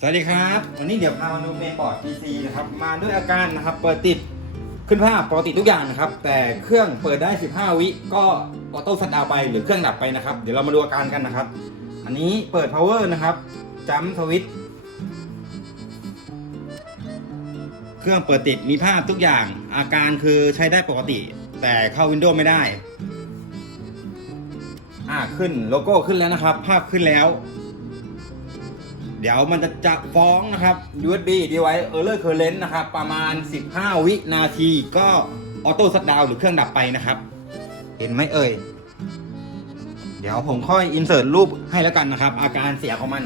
สวัสดีครับ วันนี้เดี๋ยวพามาดูเมนบอร์ด PC นะครับ มาด้วยอาการนะครับ เปิดติดขึ้นภาพปกติทุกอย่างนะครับ แต่เครื่องเปิดได้ 15 วิ ก็ออโต้สัดดาวน์ไปหรือเครื่องดับไปนะครับ เดี๋ยวเรามาดูอาการกันนะครับ อันนี้เปิด power นะครับจัมทวิตเครื่องเปิดติดมีภาพทุกอย่าง อาการคือใช้ได้ปกติ แต่เข้า Windows ไม่ได้อ่าขึ้นโลโก้ขึ้นแล้วนะครับ ภาพขึ้นแล้ว เดี๋ยวมันจะจะฟ้องนะครับ USB device error current นะครับ ประมาณ 15 วินาทีก็ออโต้ซัดดาวหรือเครื่องดับไปนะครับ เห็นไหมเอ่ย เดี๋ยวผมค่อยอินเสิร์ตรูปให้แล้วกันนะครับ อาการเสียของมัน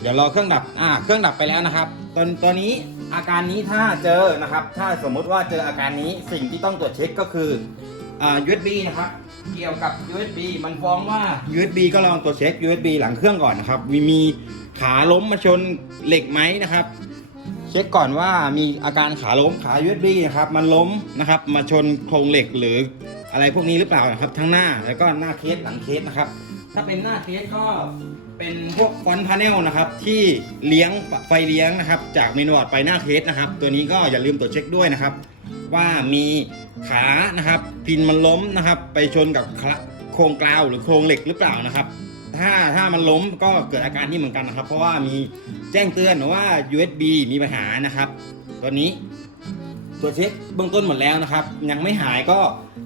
เดี๋ยวรอเครื่องดับ อ่า เครื่องดับไปแล้วนะครับ ตอนตอนนี้อาการนี้ถ้าเจอนะครับ ถ้าสมมุติว่าเจออาการนี้สิ่งที่ต้องตรวจเช็คก็คืออ่า USB นะครับ เกี่ยวกับ USB มันฟ้องว่า USB ก็ลองตรวจเช็ค USB หลังเครื่องก่อนนะครับ มีมีขาล้มมาชนเหล็กไหมนะครับ เช็คก่อนว่ามีอาการขาล้มขา USB นะครับ มันล้มนะครับ มาชนโครงเหล็กหรืออะไรพวกนี้หรือเปล่านะครับ ทั้งหน้าแล้วก็หน้าเคสหลังเคสนะครับ ถ้าเป็นหน้าเคสก็เป็นพวกฟอนต์พาเนลนะครับ ที่เลี้ยงไฟเลี้ยงนะครับ จากเมนวอร์ดไปหน้าเคสนะครับ ตัวนี้ก็อย่าลืมตรวจเช็คด้วยนะครับ ว่ามีขานะครับ พินมันล้มนะครับ ไปชนกับโครงกราวหรือโครงเหล็กหรือเปล่านะครับ ถ้าถ้ามันล้มก็เกิดอาการนี้เหมือนกันนะครับ เพราะว่ามีแจ้งเตือนว่า USB มีปัญหานะครับตัวนี้ตัวจเช็คเบื้องต้นหมดแล้วนะครับ ยังไม่หายก็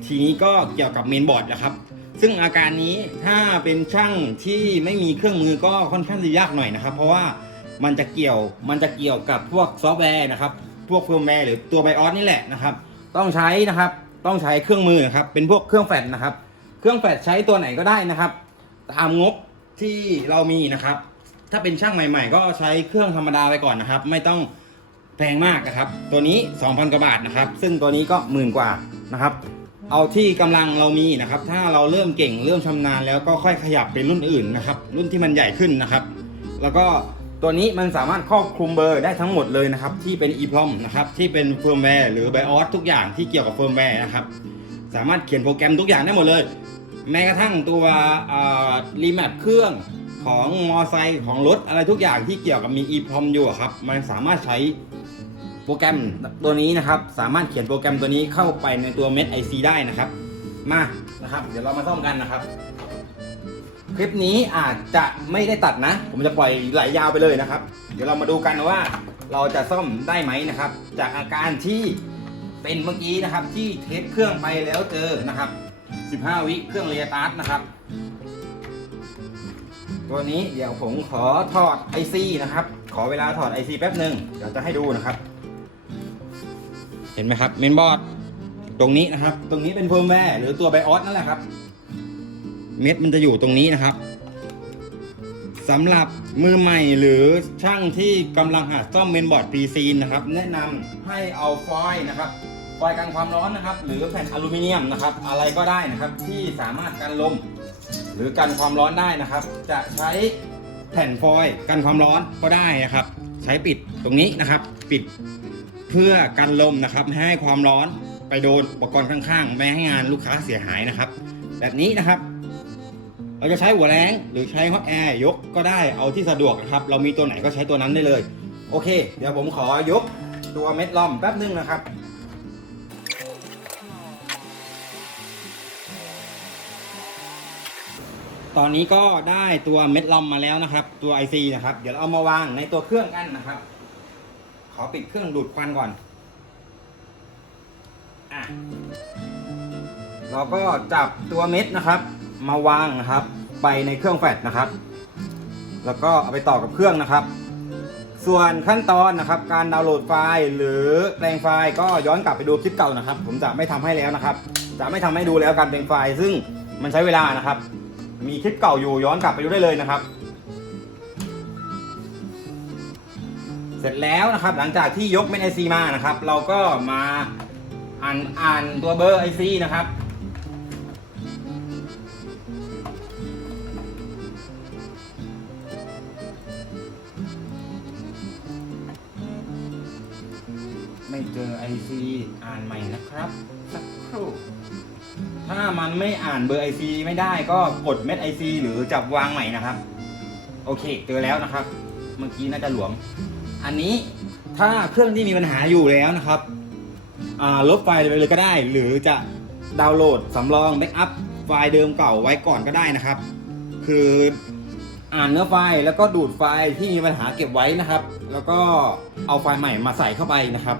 ทีนี้ก็เกี่ยวกับเมนบอร์ดนะครับซึ่งอาการนี้ถ้าเป็นช่างที่ไม่มีเครื่องมือก็ค่อนข้างจะยากหน่อยนะครับ เพราะว่ามันจะเกี่ยวมันจะเกี่ยวกับพวกซอฟต์แวร์นะครับ พวกเฟิร์มแวร์หรือตัวไบออสนี่แหละนะครับ ต้องใช้นะครับต้องใช้เครื่องมือนะครับเป็นพวกเครื่องแฟลชนะครับ เครื่องแฟลชใช้ตัวไหนก็ได้นะครับ ตามงบที่เรามีนะครับ ถ้าเป็นช่างใหม่ ๆ ก็ใช้เครื่องธรรมดาไปก่อนนะครับ ไม่ต้องแพงมากนะครับ ตัวนี้ 2,000กว่าบาทนะครับ ซึ่งตัวนี้ก็หมื่นกว่านะครับ เอาที่กำลังเรามีนะครับ ถ้าเราเริ่มเก่งเริ่มชำนาญแล้วก็ค่อยขยับเป็นรุ่นอื่นนะครับ รุ่นที่มันใหญ่ขึ้นนะครับ แล้วก็ ตัวนี้มันสามารถครอบคลุมเบอร์ได้ทั้งหมดเลยนะครับ ที่เป็น EEPROM นะครับ ที่เป็นเฟิร์มแวร์หรือ BIOS ทุกอย่างที่เกี่ยวกับเฟิร์มแวร์นะครับ สามารถเขียนโปรแกรมทุกอย่างได้หมดเลย แม้กระทั่งตัวรีแมปเครื่องของมอไซค์ของรถอะไรทุกอย่างที่เกี่ยวกับมี EEPROM อยู่ครับ มันสามารถใช้โปรแกรมตัวนี้นะครับ สามารถเขียนโปรแกรมตัวนี้เข้าไปในตัว Met IC ได้นะครับ มานะครับ เดี๋ยวเรามาซ่อมกันนะครับ คลิปนี้อาจจะไม่ได้ตัดนะ ผมจะปล่อยไหลยาวไปเลยนะครับ เดี๋ยวเรามาดูกันว่าเราจะซ่อมได้ไหมนะครับ จากอาการที่เป็นเมื่อกี้นะครับ ที่เทสเครื่องไปแล้วเจอนะครับ 15 วิเครื่องเรียตาร์ทนะครับ ตัวนี้เดี๋ยวผมขอถอด IC นะครับ ขอเวลาถอด IC แป๊บหนึ่งเดี๋ยวจะให้ดูนะครับ เห็นไหมครับเมนบอร์ดตรงนี้นะครับ ตรงนี้เป็นเฟิร์มแวร์หรือตัวไบออสนั่นแหละครับ เม็ดมันจะอยู่ตรงนี้นะครับสำหรับมือใหม่หรือช่างที่กำลังหัดซ่อมเมนบอร์ด PC นะครับ แนะนำให้เอาฟอยล์นะครับฟอยล์กันความร้อนนะครับ หรือแผ่นอลูมิเนียมนะครับ อะไรก็ได้นะครับ ที่สามารถกันลม หรือกันความร้อนได้นะครับ จะใช้แผ่นฟอยล์กันความร้อนก็ได้นะครับ ใช้ปิดตรงนี้นะครับ ปิดเพื่อกันลมนะครับไม่ให้ความร้อนไปโดนอุปกรณ์ข้างๆ ไม่ให้งานลูกค้าเสียหายนะครับ แบบนี้นะครับ เราจะใช้หัวแรงหรือใช้ฮอตแอร์ยกก็ได้เอาที่สะดวกนะครับ เรามีตัวไหนก็ใช้ตัวนั้นได้เลย โอเค เดี๋ยวผมขอยกตัวเม็ดลอมแป๊บนึงนะครับตอนนี้ก็ได้ตัวเม็ดลอมมาแล้วนะครับ ตัว IC นะครับ เดี๋ยวเราเอามาวางในตัวเครื่องกันนะครับ ขอปิดเครื่องดูดควันก่อนอะเราก็จับตัวเม็ดนะครับ มาวางนะครับ ไปในเครื่องแฟลชนะครับ แล้วก็เอาไปต่อกับเครื่องนะครับ ส่วนขั้นตอนนะครับ การดาวน์โหลดไฟล์หรือแปลงไฟล์ก็ย้อนกลับไปดูคลิปเก่านะครับ ผมจะไม่ทำให้แล้วนะครับ จะไม่ทำให้ดูแล้วการแปลงไฟล์ ซึ่งมันใช้เวลานะครับ มีคลิปเก่าอยู่ย้อนกลับไปดูได้เลยนะครับ เสร็จแล้วนะครับ หลังจากที่ยกเม็ดไอซีมานะครับ เราก็มาอ่านอ่านตัวเบอร์ไอซีนะครับ อ IC อ่านใหม่นะครับ สักครู่ ถ้ามันไม่อ่านเบอร์ IC ไม่ได้ก็กดเม็ด IC หรือจับวางใหม่นะครับ โอเคเจอแล้วนะครับ เมื่อกี้น่าจะหลวม อันนี้ถ้าเครื่องที่มีปัญหาอยู่แล้วนะครับลบไฟล์ไปเลยก็ได้ หรือจะดาวน์โหลดสำรองแบ็กอัพไฟล์เดิมเก่าไว้ก่อนก็ได้นะครับ คืออ่านเนื้อไฟล์แล้วก็ดูดไฟล์ที่มีปัญหาเก็บไว้นะครับ แล้วก็เอาไฟล์ใหม่มาใส่เข้าไปนะครับ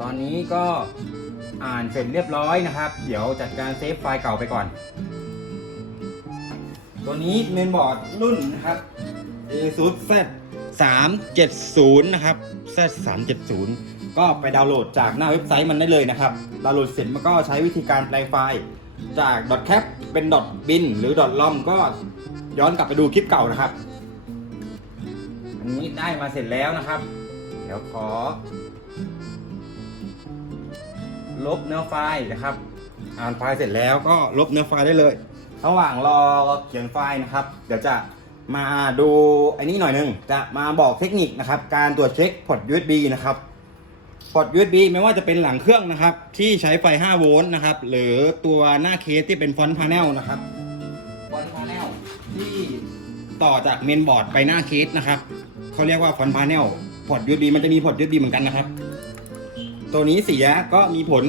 ตอนนี้ก็อ่านเสร็จเรียบร้อยนะครับ เดี๋ยวจัดการเซฟไฟล์เก่าไปก่อน ตัวนี้เมนบอร์ดรุ่นนะครับ ASUS Z 370นะครับ Z 370ก็ไปดาวน์โหลดจากหน้าเว็บไซต์มันได้เลยนะครับ ดาวน์โหลดเสร็จมันก็ใช้วิธีการแปลงไฟล์จาก .cap เป็น .bin หรือ .lom ก็ย้อนกลับไปดูคลิปเก่านะครับ อันนี้ได้มาเสร็จแล้วนะครับ เดี๋ยวขอ ลบเนื้อไฟล์นะครับ อ่านไฟล์เสร็จแล้วก็ลบเนื้อไฟล์ได้เลย ระหว่างรอเขียนไฟล์นะครับ เดี๋ยวจะมาดูไอ้นี้หน่อยหนึง จะมาบอกเทคนิคนะครับ การตรวจเช็คพอร์ต USB นะครับพอร์ต USB ไม่ว่าจะเป็นหลังเครื่องนะครับ ที่ใช้ไฟ 5 โวลต์นะครับ หรือตัวหน้าเคสที่เป็นฟอนต์พาเนลนะครับฟอนต์พาเนลที่ต่อจากเมนบอร์ดไปหน้าเคสนะครับเขาเรียกว่าฟอนต์พาเนลพอร์ต USB มันจะมีพอร์ต USB เหมือนกันนะครับ ตัวนี้เสียก็มีผล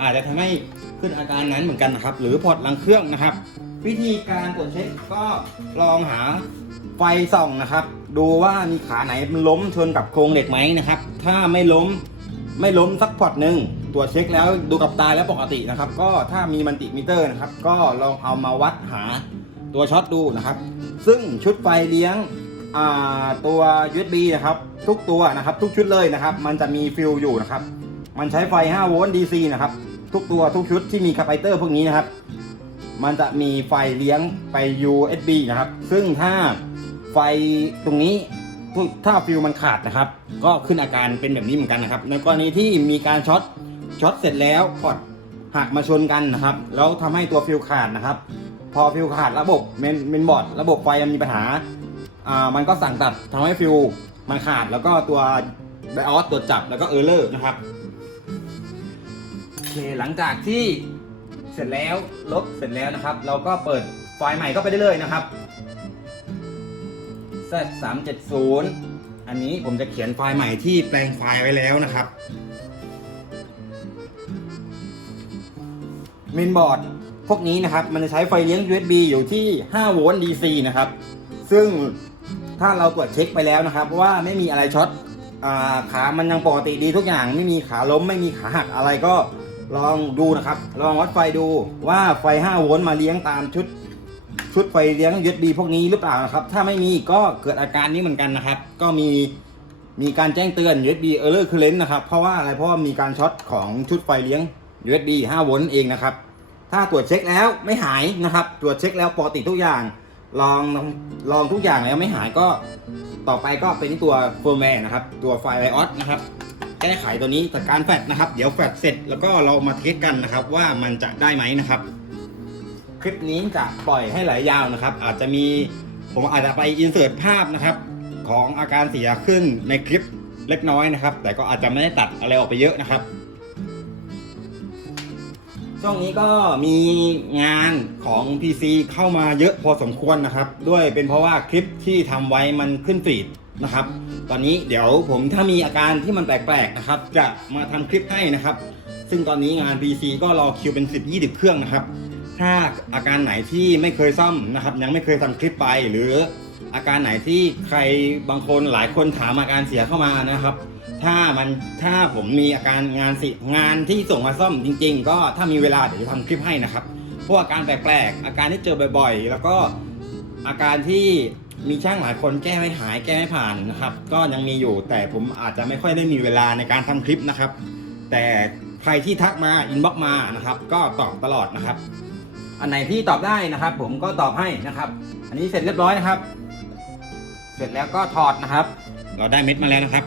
อาจจะทำให้ขึ้นอาการนั้นเหมือนกันนะครับ หรือพอร์ตลังเครื่องนะครับ วิธีการตรวจเช็คก็ลองหาไฟส่องนะครับ ดูว่ามีขาไหนมันล้มชนกับโครงเหล็กไหมนะครับ ถ้าไม่ล้มไม่ล้มสักพอร์ตหนึ่งตรวจเช็คแล้วดูกับตาแล้วปกตินะครับ ก็ถ้ามีมันติมิเตอร์นะครับ ก็ลองเอามาวัดหาตัวช็อตดูนะครับ ซึ่งชุดไฟเลี้ยงตัว USB นะครับ ทุกตัวนะครับ ทุกชุดเลยนะครับ มันจะมีฟิลอยู่นะครับ มันใช้ไฟ 5 โวลต์ DC นะครับ ทุกตัวทุกชุดที่มีคาปิเตอร์พวกนี้นะครับ มันจะมีไฟเลี้ยงไป USB นะครับ ซึ่งถ้าไฟตรงนี้ถ้าฟิวมันขาดนะครับ ก็ขึ้นอาการเป็นแบบนี้เหมือนกันนะครับ ในกรณีที่มีการช็อตช็อตเสร็จแล้วพอร์ตหักมาชนกันนะครับ แล้วทำให้ตัวฟิวขาดนะครับ พอฟิวขาดระบบเมนเมนบอร์ดระบบไฟมันมีปัญหาอ่ามันก็สั่งตัดทำให้ฟิวมันขาดแล้วก็ตัวไบออสตัวจับแล้วก็เออร์เลอร์นะครับ เคหลังจากที่เสร็จแล้วลบเสร็จแล้วนะครับ เราก็เปิดไฟล์ใหม่เข้าไปได้เลยนะครับ Z 3 7 0อันนี้ผมจะเขียนไฟล์ใหม่ที่แปลงไฟล์ไว้แล้วนะครับเมนบอร์ดพวกนี้นะครับ มันจะใช้ไฟเลี้ยง USB อยู่ที่ 5 โวลต์ DC นะครับ ซึ่งถ้าเราตรวจเช็คไปแล้วนะครับ ว่าไม่มีอะไรช็อตอขามันยังปกติดีทุกอย่าง ไม่มีขาล้มไม่มีขาหักอะไรก็ ลองดูนะครับ ลองวัดไฟดูว่าไฟ 5 โวลต์มาเลี้ยงตามชุด ชุดไฟเลี้ยง USB พวกนี้หรือเปล่านะครับ ถ้าไม่มีก็เกิดอาการนี้เหมือนกันนะครับ ก็มีมีการแจ้งเตือน USB error current นะครับ เพราะว่าอะไร เพราะว่ามีการช็อตของชุดไฟเลี้ยง USB 5 โวลต์เองนะครับ ถ้าตรวจเช็คแล้วไม่หายนะครับ ตรวจเช็คแล้วปกติทุกอย่าง ลองลองทุกอย่างแล้วไม่หายก็ต่อไปก็เป็นตัวเฟิร์มแวร์นะครับ ตัวไฟไ i ออสนะครับ แก้ไขตัวนี้จากการแฟดนะครับ เดี๋ยวแฟดเสร็จแล้วก็เรามาเทสกันนะครับ ว่ามันจะได้ไหมนะครับ คลิปนี้จะปล่อยให้ไหลยาวนะครับ อาจจะมีผมอาจจะไปอินเสิร์ตภาพนะครับ ของอาการเสียขึ้นในคลิปเล็กน้อยนะครับ แต่ก็อาจจะไม่ได้ตัดอะไรออกไปเยอะนะครับช่วงนี้ก็มีงานของ PC เข้ามาเยอะพอสมควรนะครับ ด้วยเป็นเพราะว่าคลิปที่ทำไว้มันขึ้นฟีด นะครับ ตอนนี้เดี๋ยวผมถ้ามีอาการที่มันแปลกๆนะครับ จะมาทำคลิปให้นะครับ ซึ่งตอนนี้งาน PC ก็รอคิวเป็น 10 20 เครื่องนะครับ ถ้าอาการไหนที่ไม่เคยซ่อมนะครับ ยังไม่เคยทำคลิปไปหรืออาการไหนที่ใครบางคนหลายคนถามอาการเสียเข้ามานะครับ ถ้ามันถ้าผมมีอาการงานสิงานที่ส่งมาซ่อมจริง ๆ ก็ถ้ามีเวลาเดี๋ยวจะทำคลิปให้นะครับ พวกอาการแปลกๆอาการที่เจอบ่อย ๆ แล้วก็ อาการที่มีช่างหลายคนแก้ไม่หายแก้ไม่ผ่านนะครับ ก็ยังมีอยู่แต่ผมอาจจะไม่ค่อยได้มีเวลาในการทำคลิปนะครับ แต่ใครที่ทักมาอินบ็อกมานะครับ ก็ตอบตลอดนะครับ อันไหนที่ตอบได้นะครับ ผมก็ตอบให้นะครับ อันนี้เสร็จเรียบร้อยนะครับ เสร็จแล้วก็ถอดนะครับ เราได้เม็ดมาแล้วนะครับ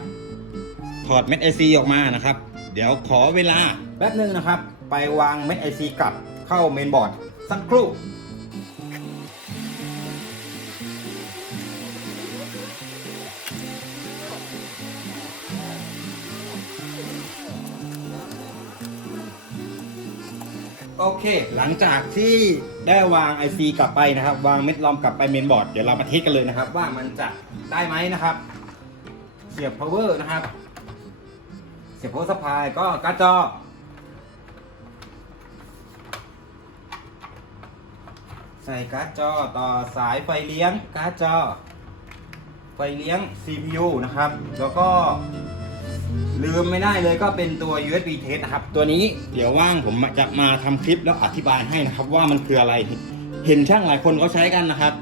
ถอดเม็ดไอซีออกมานะครับ เดี๋ยวขอเวลาแป๊บหนึงนะครับ ไปวางเม็ดไอซีกลับเข้าเมนบอร์ดสักครู่ โอเค หลังจากที่ได้วาง IC กลับไปนะครับ วางเม็ดลอมกลับไปเมนบอร์ด เดี๋ยวเรามาเทสกันเลยนะครับ ว่ามันจะได้ไหมนะครับ เสียบ power นะครับ เสียบ power supply ก็การ์ดจอ ใส่การ์ดจอต่อสายไฟเลี้ยงการ์ดจอ ไฟเลี้ยง CPU นะครับ แล้วก็ ลืมไม่ได้เลยก็เป็นตัว USB test นะครับ ตัวนี้เดี๋ยวว่างผมจะมาทำคลิปแล้วอธิบายให้นะครับ ว่ามันคืออะไร เห็นช่างหลายคนเขาใช้กันนะครับ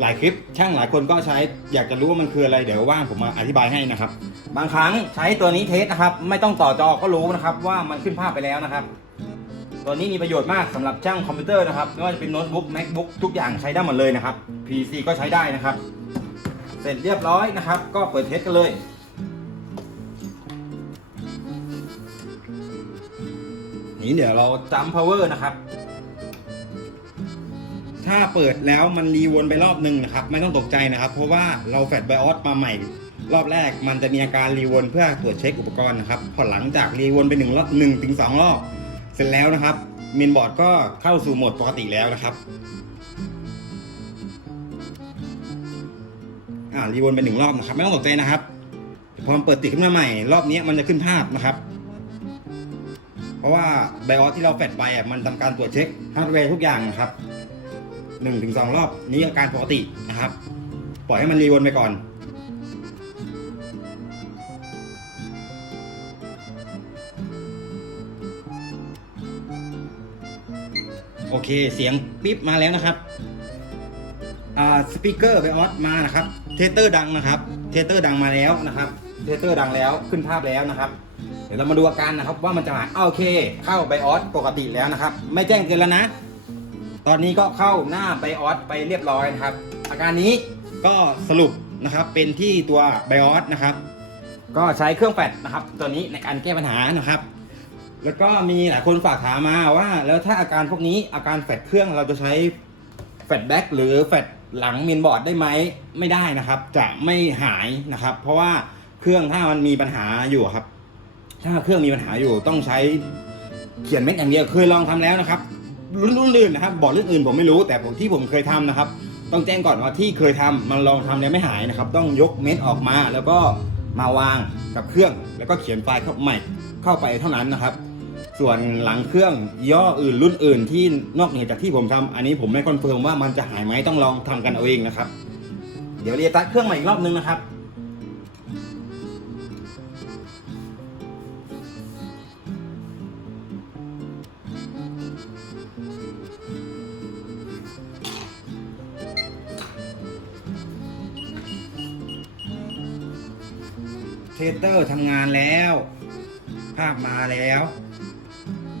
หลายคลิปช่างหลายคนก็ใช้อยากจะรู้ว่ามันคืออะไร เดี๋ยวว่างผมมาอธิบายให้นะครับ บางครั้งใช้ตัวนี้เทสนะครับ ไม่ต้องต่อจอก็รู้นะครับ ว่ามันขึ้นภาพไปแล้วนะครับ ตัวนี้มีประโยชน์มากสำหรับช่างคอมพิวเตอร์นะครับไม่ว่าจะเป็นโน้ตบุ๊ก macbook ทุกอย่างใช้ได้หมดเลยนะครับ PC ก็ใช้ได้นะครับ เสร็จเรียบร้อยนะครับ ก็เปิดเทสกันเลย นี่เดี๋ยวเราจัม power นะครับ ถ้าเปิดแล้วมันรีวนไปรอบหนึ่งนะครับ ไม่ต้องตกใจนะครับ เพราะว่าเราแฟดไบออสมาใหม่ รอบแรกมันจะมีอาการรีวนเพื่อตรวจเช็คอุปกรณ์นะครับ พอหลังจากรีวนไปหนึ่งรอบหนึ่งถึงสองรอบ เสร็จแล้วนะครับมินบอร์ดก็เข้าสู่โหมดปกติแล้วนะครับอ่ารีวนไปหนึ่งรอบนะครับ ไม่ต้องตกใจนะครับพอเปิดติดขึ้นมาใหม่ รอบนี้มันจะขึ้นภาพนะครับ เพราะว่าไบออสที่เราแฟดไปอะมันทำการตรวจเช็คฮาร์ดแวร์ทุกอย่างนะครับหนึ่งถึงสองรอบนี้อาการปกตินะครับ ปล่อยให้มันรีวนไปก่อนโอเค เสียงปิ๊บมาแล้วนะครับ อ่า สปีกเกอร์ไบออสมานะครับ เทเตอร์ดังนะครับ เทเตอร์ดังมาแล้วนะครับ เทเตอร์ดังแล้ว ขึ้นภาพแล้วนะครับ ดี๋ยวเรามาดูอาการนะครับว่ามันจะหายโอเค เข้าไบออสปกติแล้วนะครับ ไม่แจ้งเตือนแล้วนะ ตอนนี้ก็เข้าหน้าไบออสไปเรียบร้อยนะครับ อาการนี้ก็สรุปนะครับเป็นที่ตัวไบออสนะครับ ก็ใช้เครื่องแฟลชนะครับ ตัวนี้ในการแก้ปัญหานะครับ แล้วก็มีหลายคนฝากถามมาว่า แล้วถ้าอาการพวกนี้อาการแฟลชเครื่องเราจะใช้แฟลชแบ็กหรือแฟลชหลังเมนบอร์ดได้ไหมไม่ได้นะครับ จะไม่หายนะครับ เพราะว่าเครื่องถ้ามันมีปัญหาอยู่ครับ ถ้าเครื่องมีปัญหาอยู่ต้องใช้เขียนเม็ดอย่างเดียวเคยลองทำแล้วนะครับ รุ่นรุ่นอื่นนะครับบอร์ดรุ่นอื่นผมไม่รู้แต่ผมที่ผมเคยทำนะครับ ต้องแจ้งก่อนว่าที่เคยทำมันลองทำแล้วไม่หายนะครับ ต้องยกเม็ดออกมาแล้วก็มาวางกับเครื่อง แล้วก็เขียนไฟล์เข้าใหม่เข้าไปเท่านั้นนะครับ ส่วนหลังเครื่องย่ออื่นรุ่นอื่นที่นอกเหนือจากที่ผมทำอันนี้ผมไม่คอนเฟิร์มว่ามันจะหายไหมต้องลองทำกันเอาเองนะครับ เดี๋ยวเรียตัดเครื่องใหม่อีกรอบนึงนะครับ เทเตอร์ทำงานแล้ว ภาพมาแล้ว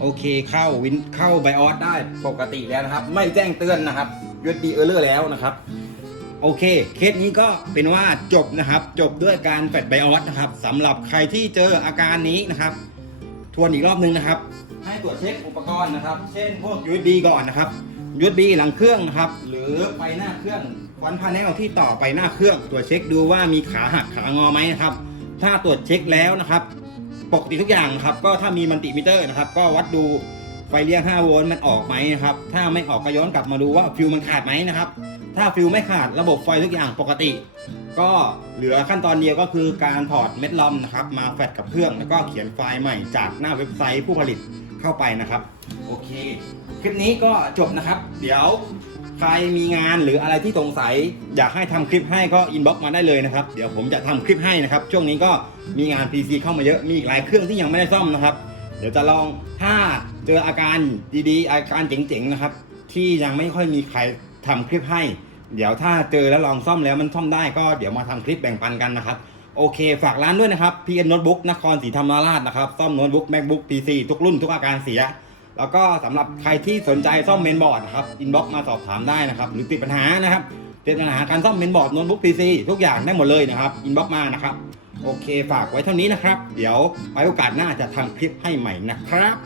โอเคเข้าวินเข้าไบออสได้ปกติแล้วนะครับ ไม่แจ้งเตือนนะครับ USB error แล้วนะครับโอเค เคสนี้ก็เป็นว่าจบนะครับ จบด้วยการแฟดไบออสนะครับสำหรับใครที่เจออาการนี้นะครับ ทวนอีกรอบนึงนะครับ ให้ตรวจเช็คอุปกรณ์นะครับ เช่นพวก USB ก่อนนะครับ USB หลังเครื่องนะครับ หรือไปหน้าเครื่องฟันพาแนลที่ต่อไปหน้าเครื่อง ตรวจเช็คดูว่ามีขาหักขางอไหมนะครับ ถ้าตรวจเช็คแล้วนะครับปกติทุกอย่างครับก็ถ้ามีมัลติมิเตอร์นะครับ ก็วัดดูไฟเลี้ยง 5 โวลต์มันออกไหมนะครับ ถ้าไม่ออกก็ย้อนกลับมาดูว่าฟิวมันขาดไหมนะครับ ถ้าฟิวไม่ขาดระบบไฟทุกอย่างปกติ ก็เหลือขั้นตอนเดียวก็คือการถอดเม็ดลอมนะครับ มาแฟดกับเครื่องแล้วก็เขียนไฟล์ใหม่จากหน้าเว็บไซต์ผู้ผลิตเข้าไปนะครับ โอเค คลิปนี้ก็จบนะครับ เดี๋ยว ใครมีงานหรืออะไรที่สงสัย อยากให้ทำคลิปให้ก็อินบ็อกมาได้เลยนะครับ เดี๋ยวผมจะทำคลิปให้นะครับ ช่วงนี้ก็มีงาน PC เข้ามาเยอะ มีอีกหลายเครื่องที่ยังไม่ได้ซ่อมนะครับ เดี๋ยวจะลองถ้าเจออาการดีๆ อาการเจ๋งๆนะครับ ที่ยังไม่ค่อยมีใครทำคลิปให้ เดี๋ยวถ้าเจอแล้วลองซ่อมแล้วมันซ่อมได้ก็เดี๋ยวมาทำคลิปแบ่งปันกันนะครับโอเค ฝากร้านด้วยนะครับ PN Notebook นครศรีธรรมราชนะครับ ซ่อมโน้ตบุ๊ก MacBook PC ทุกรุ่นทุกอาการเสีย แล้วก็สำหรับใครที่สนใจซ่อมเมนบอร์ดนะครับอินบ็อกมาสอบถามได้นะครับ หรือติดปัญหานะครับติดปัญหาการซ่อมเมนบอร์ดโน้ตบุ๊กพีซีทุกอย่างได้หมดเลยนะครับอินบ็อกมานะครับ โอเคฝากไว้เท่านี้นะครับ เดี๋ยวไว้โอกาสหน้าจะทำคลิปให้ใหม่นะครับ